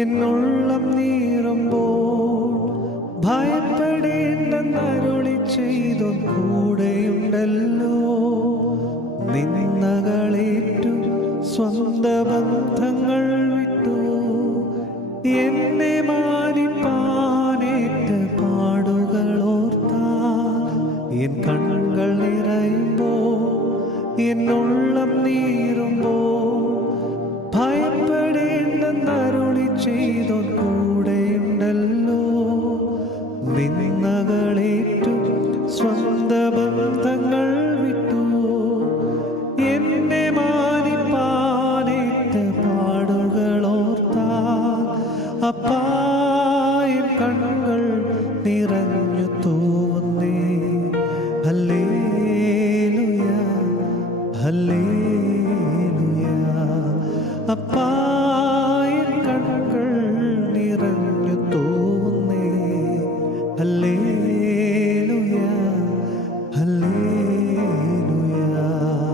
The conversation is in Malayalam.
എന്നുള്ളം നീറുമ്പോൾ ഭയപ്പെടേണ്ടെന്നരുളി ചെയ്തു കൂടെയുണ്ടല്ലോ. നിന്ദകളേറ്റു സ്വന്ത ബന്ധങ്ങൾ വിട്ടു എന്നെ മാനിപ്പാനേറ്റ പാടുകളോർത്താൽ എൻ കണ്ണുകൾ നിറയുമ്പോൾ എന്നുള്ളം നീറുമ്പോൾ ഭയപ്പെടേണ്ടെന്നരുളി ചെയ്തു കൂടെയുണ്ടല്ലോ. നിന്ദകളേറ്റു സ്വന്ത ബന്ധങ്ങൾ വിട്ടു എന്നെ മാനിപ്പാനേറ്റ പാടുകളോർത്താൽ അപ്പാ എൻ കണ്ണുകൾ നിറഞ്ഞു തൂവുന്നേ. Hallelujah hallelujah. അപ്പാ